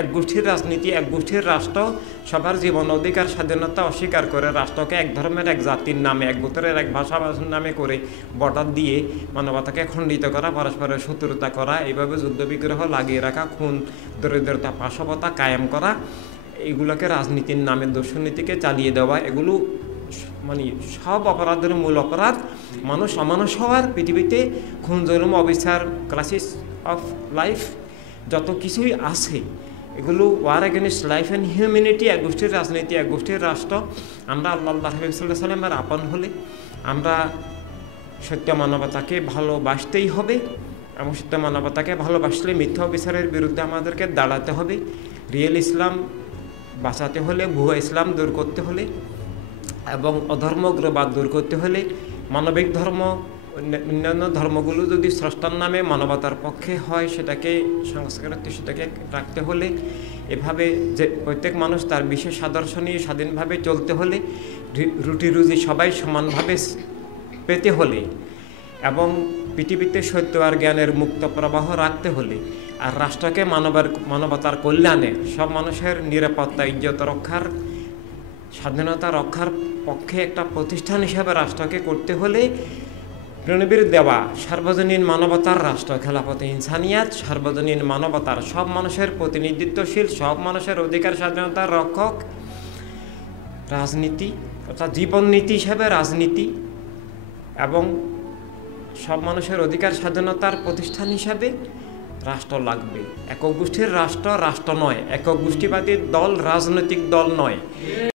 এক গোষ্ঠীর রাজনীতি, এক গোষ্ঠীর রাষ্ট্র সবার জীবন অধিকার স্বাধীনতা অস্বীকার করে রাষ্ট্রকে এক ধর্মের এক জাতির নামে, এক গোত্রের এক ভাষাভাষীর নামে করে বর্ডার দিয়ে মানবতাকে খণ্ডিত করা, পরস্পরের শত্রুতা করা, এইভাবে যুদ্ধবিগ্রহ লাগিয়ে রাখা, খুন দরিদ্রতা পাশবতা কায়েম করা, এগুলোকে রাজনীতির নামে দুর্নীতিকে চালিয়ে দেওয়া, এগুলো মানে সব অপরাধের মূল অপরাধ। মানুষ অমানুষ হওয়ার, পৃথিবীতে খুন জুলুম অবিচার, ক্রাইসিস অফ লাইফ, যত কিছুই আছে এগুলো war against life and humanity. এক গোষ্ঠীর রাজনীতি, এক গোষ্ঠীর রাষ্ট্র। আমরা আল্লাহ সাল্লাল্লাহু সাল্লামের আপন হলে আমরা সত্য মানবতাকে ভালোবাসতেই হবে, এবং সত্য মানবতাকে ভালোবাসলে মিথ্যা বিচারের বিরুদ্ধে আমাদেরকে দাঁড়াতে হবে। রিয়েল ইসলাম বাঁচাতে হলে, ভুয়া ইসলাম দূর করতে হলে এবং অধর্মগ্রবাদ দূর করতে হলে, মানবিক ধর্ম অন্যান্য ধর্মগুলো যদি স্রষ্টার নামে মানবতার পক্ষে হয় সেটাকে সংস্কৃতি, সেটাকে রাখতে হলে, এভাবে যে প্রত্যেক মানুষ তার বিশেষ আদর্শ নিয়ে স্বাধীনভাবে চলতে হলে, রুটি রুজি সবাই সমানভাবে পেতে হলে, এবং পৃথিবীতে সত্য আর জ্ঞানের মুক্ত প্রবাহ রাখতে হলে, আর রাষ্ট্রকে মানবতার কল্যাণে সব মানুষের নিরাপত্তা, ইজ্জত রক্ষার, স্বাধীনতা রক্ষার পক্ষে একটা প্রতিষ্ঠান হিসাবে রাষ্ট্রকে করতে হলে প্রণবীর দেওয়া সার্বজনীন মানবতার রাষ্ট্র, খেলাফতে ইনসানিয়াত, সার্বজনীন মানবতার, সব মানুষের প্রতিনিধিত্বশীল, সব মানুষের অধিকার স্বাধীনতার রক্ষক রাজনীতি, অর্থাৎ জীবন নীতি হিসাবে রাজনীতি, এবং সব মানুষের অধিকার স্বাধীনতার প্রতিষ্ঠান হিসাবে রাষ্ট্র লাগবে। একক গোষ্ঠীর রাষ্ট্র রাষ্ট্র নয়, একক গোষ্ঠীবাদী দল রাজনৈতিক দল নয়।